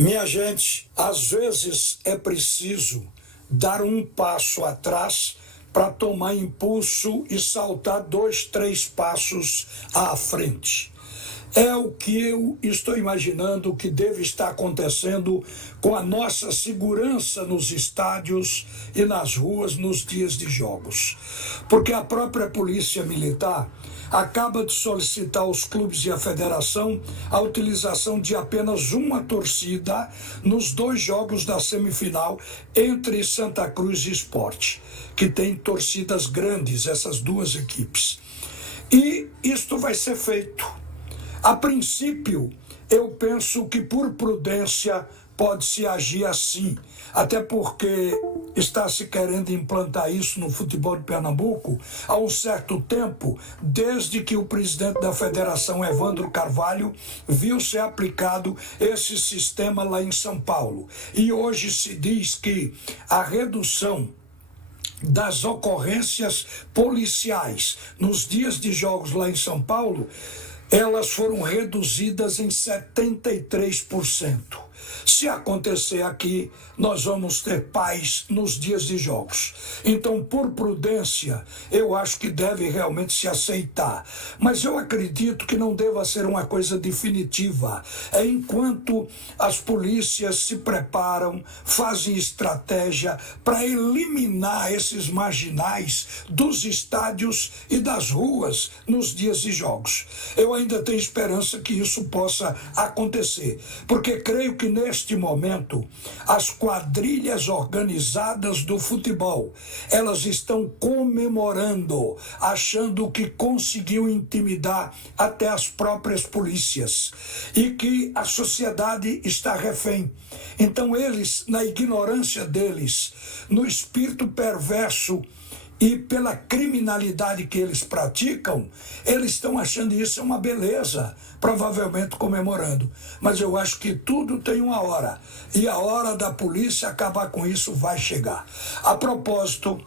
Minha gente, às vezes é preciso dar um passo atrás para tomar impulso e saltar 2, 3 passos à frente. É o que eu estou imaginando que deve estar acontecendo com a nossa segurança nos estádios e nas ruas nos dias de jogos. Porque a própria Polícia Militar acaba de solicitar aos clubes e à federação a utilização de apenas uma torcida nos 2 jogos da semifinal entre Santa Cruz e Sport, que tem torcidas grandes, essas 2 equipes. E isto vai ser feito. A princípio, eu penso que por prudência pode-se agir assim, até porque está se querendo implantar isso no futebol de Pernambuco há um certo tempo, desde que o presidente da federação, Evandro Carvalho, viu ser aplicado esse sistema lá em São Paulo. E hoje se diz que a redução das ocorrências policiais nos dias de jogos lá em São Paulo, elas foram reduzidas em 73%. Se acontecer aqui, nós vamos ter paz nos dias de jogos. Então, por prudência, eu acho que deve realmente se aceitar. Mas eu acredito que não deva ser uma coisa definitiva. É enquanto as polícias se preparam, fazem estratégia para eliminar esses marginais dos estádios e das ruas nos dias de jogos. Eu ainda tenho esperança que isso possa acontecer, porque creio que neste momento as quadrilhas organizadas do futebol, elas estão comemorando, achando que conseguiu intimidar até as próprias polícias e que a sociedade está refém. Então eles, na ignorância deles, no espírito perverso e pela criminalidade que eles praticam, eles estão achando isso uma beleza, provavelmente comemorando. Mas eu acho que tudo tem uma hora, e a hora da polícia acabar com isso vai chegar. A propósito,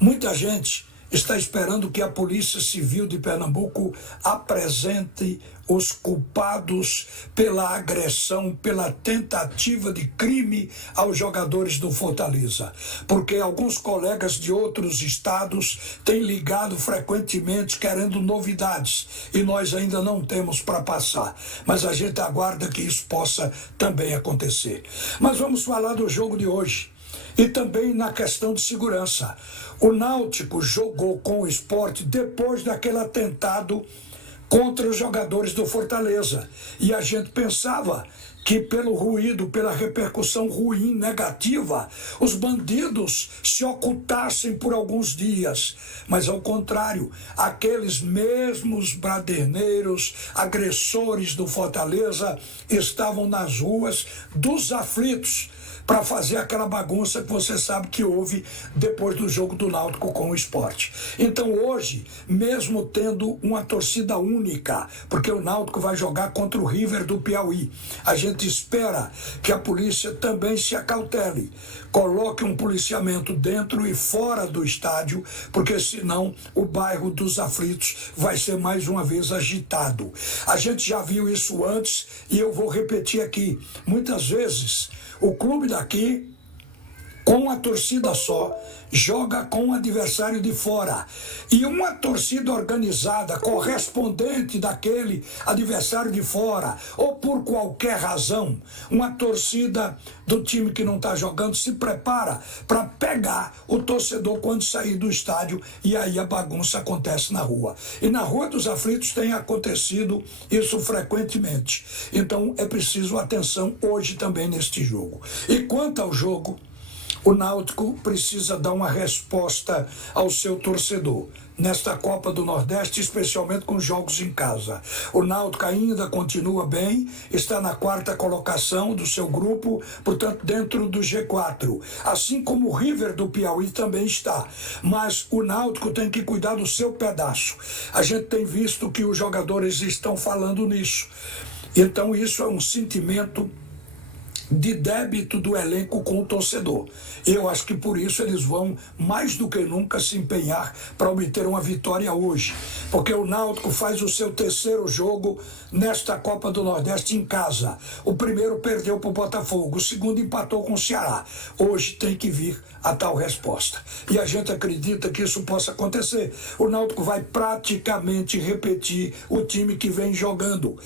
muita gente está esperando que a Polícia Civil de Pernambuco apresente os culpados pela agressão, pela tentativa de crime aos jogadores do Fortaleza. Porque alguns colegas de outros estados têm ligado frequentemente querendo novidades e nós ainda não temos para passar. Mas a gente aguarda que isso possa também acontecer. Mas vamos falar do jogo de hoje. E também na questão de segurança. O Náutico jogou com o Sport depois daquele atentado contra os jogadores do Fortaleza. E a gente pensava que pelo ruído, pela repercussão ruim, negativa, os bandidos se ocultassem por alguns dias. Mas ao contrário, aqueles mesmos braderneiros, agressores do Fortaleza, estavam nas ruas dos aflitos, para fazer aquela bagunça que você sabe que houve depois do jogo do Náutico com o Sport. Então hoje, mesmo tendo uma torcida única, porque o Náutico vai jogar contra o River do Piauí, a gente espera que a polícia também se acautele, coloque um policiamento dentro e fora do estádio, porque senão o bairro dos aflitos vai ser mais uma vez agitado. A gente já viu isso antes e eu vou repetir aqui. Muitas vezes o clube daqui, com a torcida só, joga com o adversário de fora. E uma torcida organizada, correspondente daquele adversário de fora, ou por qualquer razão, uma torcida do time que não está jogando se prepara para pegar o torcedor quando sair do estádio, e aí a bagunça acontece na rua. E na Rua dos Aflitos tem acontecido isso frequentemente. Então é preciso atenção hoje também neste jogo. E quanto ao jogo, o Náutico precisa dar uma resposta ao seu torcedor nesta Copa do Nordeste, especialmente com jogos em casa. O Náutico ainda continua bem, está na 4ª colocação do seu grupo, portanto dentro do G4, assim como o River do Piauí também está. Mas o Náutico tem que cuidar do seu pedaço. A gente tem visto que os jogadores estão falando nisso. Então isso é um sentimento de débito do elenco com o torcedor. Eu acho que por isso eles vão mais do que nunca se empenhar para obter uma vitória hoje, porque o Náutico faz o seu terceiro jogo nesta Copa do Nordeste em casa. O primeiro perdeu para o Botafogo, o segundo empatou com o Ceará. Hoje tem que vir a tal resposta. E a gente acredita que isso possa acontecer. O Náutico vai praticamente repetir o time que vem jogando.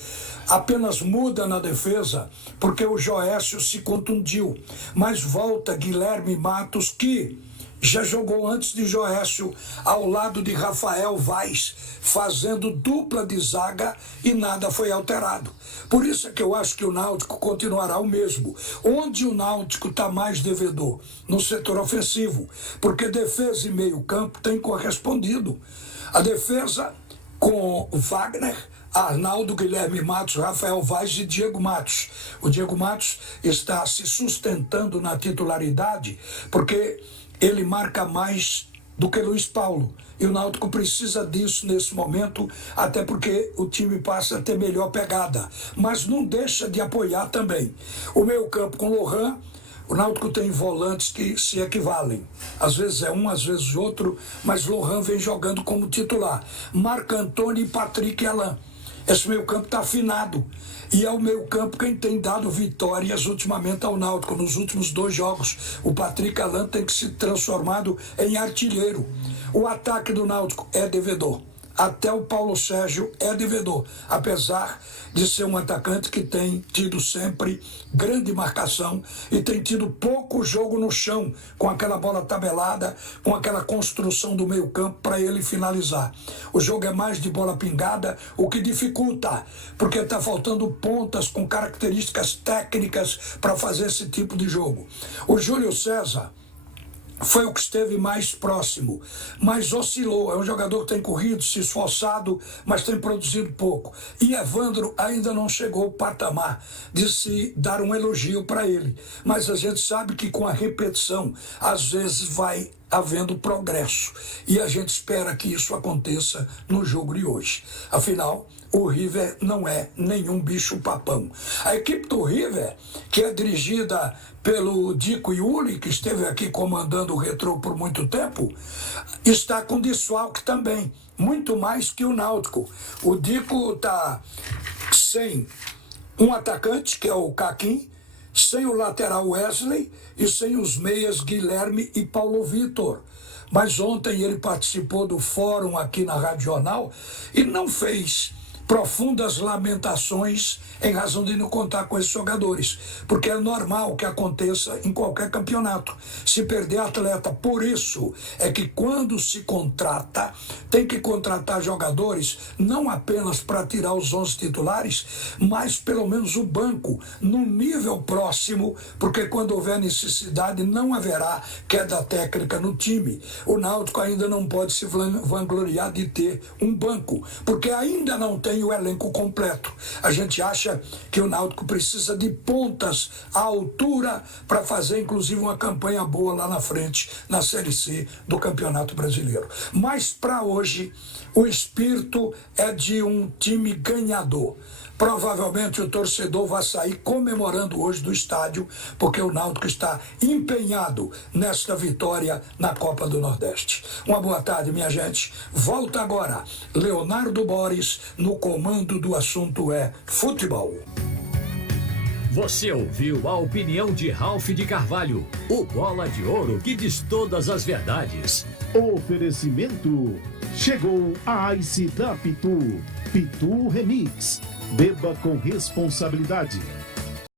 Apenas muda na defesa porque o Joécio se contundiu. Mas volta Guilherme Matos, que já jogou antes de Joécio ao lado de Rafael Vaz, fazendo dupla de zaga e nada foi alterado. Por isso é que eu acho que o Náutico continuará o mesmo. Onde o Náutico está mais devedor? No setor ofensivo, porque defesa e meio campo têm correspondido. A defesa com Wagner, Arnaldo, Guilherme Matos, Rafael Vaz e Diego Matos. O Diego Matos está se sustentando na titularidade porque ele marca mais do que Luiz Paulo. E o Náutico precisa disso nesse momento, até porque o time passa a ter melhor pegada. Mas não deixa de apoiar também. O meio-campo com Lohan, o Náutico tem volantes que se equivalem. Às vezes é um, às vezes outro, mas Lohan vem jogando como titular. Marco Antônio e Patrick Alain. Esse meio-campo está afinado. E é o meio-campo quem tem dado vitórias ultimamente ao Náutico. Nos últimos 2 jogos, o Patrick Alain tem que se transformado em artilheiro. O ataque do Náutico é devedor. Até o Paulo Sérgio é devedor, apesar de ser um atacante que tem tido sempre grande marcação e tem tido pouco jogo no chão, com aquela bola tabelada, com aquela construção do meio campo para ele finalizar. O jogo é mais de bola pingada, o que dificulta, porque está faltando pontas com características técnicas para fazer esse tipo de jogo. O Júlio César foi o que esteve mais próximo, mas oscilou. É um jogador que tem corrido, se esforçado, mas tem produzido pouco. E Evandro ainda não chegou ao patamar de se dar um elogio para ele. Mas a gente sabe que com a repetição, às vezes vai havendo progresso. E a gente espera que isso aconteça no jogo de hoje. Afinal, o River não é nenhum bicho-papão. A equipe do River, que é dirigida pelo Dico Iuli, que esteve aqui comandando o Retrô por muito tempo, está com desfalque também, muito mais que o Náutico. O Dico está sem um atacante, que é o Caquim, sem o lateral Wesley e sem os meias Guilherme e Paulo Vitor. Mas ontem ele participou do fórum aqui na Rádio Jornal e não fez profundas lamentações em razão de não contar com esses jogadores, porque é normal que aconteça em qualquer campeonato, se perder atleta. Por isso é que quando se contrata, tem que contratar jogadores não apenas para tirar os 11 titulares, mas pelo menos o banco num nível próximo, porque quando houver necessidade não haverá queda técnica no time. O Náutico ainda não pode se vangloriar de ter um banco, porque ainda não tem o elenco completo. A gente acha que o Náutico precisa de pontas à altura para fazer inclusive uma campanha boa lá na frente, na Série C do Campeonato Brasileiro. Mas para hoje, o espírito é de um time ganhador. Provavelmente o torcedor vai sair comemorando hoje do estádio, porque o Náutico está empenhado nesta vitória na Copa do Nordeste. Uma boa tarde, minha gente. Volta agora Leonardo Boris no comando do assunto é futebol. Você ouviu a opinião de Ralph de Carvalho, o bola de ouro que diz todas as verdades. Oferecimento. Chegou a Ice da Pitu. Pitu Remix. Beba com responsabilidade.